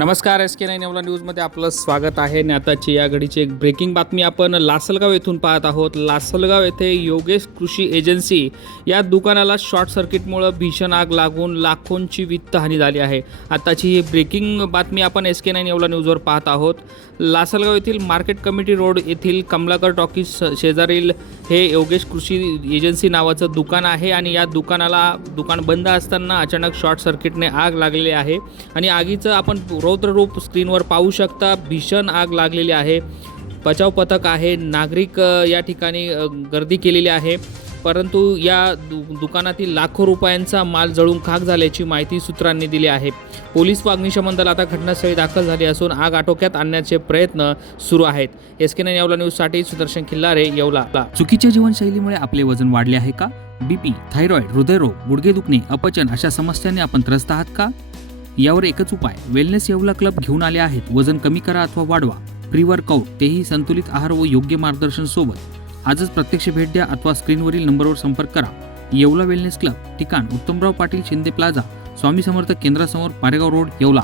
नमस्कार S K nine एवला न्यूजमध्ये आपलं स्वागत आहे. आणि आताची या घडीची एक ब्रेकिंग बातमी आपण लासलगाव येथून पाहत आहोत. लासलगाव येथे योगेश कृषी एजन्सी या दुकानाला शॉर्ट सर्किटमुळं भीषण आग लागून लाखोंची वित्तहानी झाली आहे. आताची ही ब्रेकिंग बातमी आपण एस के नाईन एवला न्यूजवर पाहत आहोत. लासलगाव येथील मार्केट कमिटी रोड येथील कमलाकर टॉकीज शेजारील हे योगेश कृषी एजन्सी नावाचं दुकान आहे. आणि या दुकानाला दुकान बंद असताना अचानक शॉर्ट सर्किटने आग लागलेली आहे. आणि आगीचं आपण रौद्ररूप स्क्रीनवर पाहू शकता. भीषण आग लागलेली आहे. बचाव पथक आहे. नागरिक या ठिकाणी गर्दी केलेली आहे. परंतु या दु दुकानातील लाखो रुपयांचा माल जळून खाक झाल्याची माहिती सूत्रांनी दिली आहे. पोलीस व अग्निशमन दल आता घटनास्थळी दाखल झाले असून आग आटोक्यात आणण्याचे प्रयत्न सुरू आहेत. एस के येवला न्यूजसाठी सुदर्शन खिल्लारे येवला. चुकीच्या जीवनशैलीमुळे आपले वजन वाढले आहे का? बीपी थायरॉईड हृदयरोग गुडघे दुखणे अपचन अशा समस्यांनी आपण त्रस्त आहात का? यावर एकच उपाय वेलनेस येवला क्लब घेऊन आले आहेत वजन कमी करा अथवा वाढवा. प्री वर्कआउट तेही संतुलित आहार व योग्य मार्गदर्शन सोबत. आजच प्रत्यक्ष भेट द्या अथवा स्क्रीनवरील नंबरवर संपर्क करा. येवला वेलनेस क्लब ठिकाण उत्तमराव पाटील शिंदे प्लाझा स्वामी समर्थ केंद्रासमोर पारेगाव रोड येवला.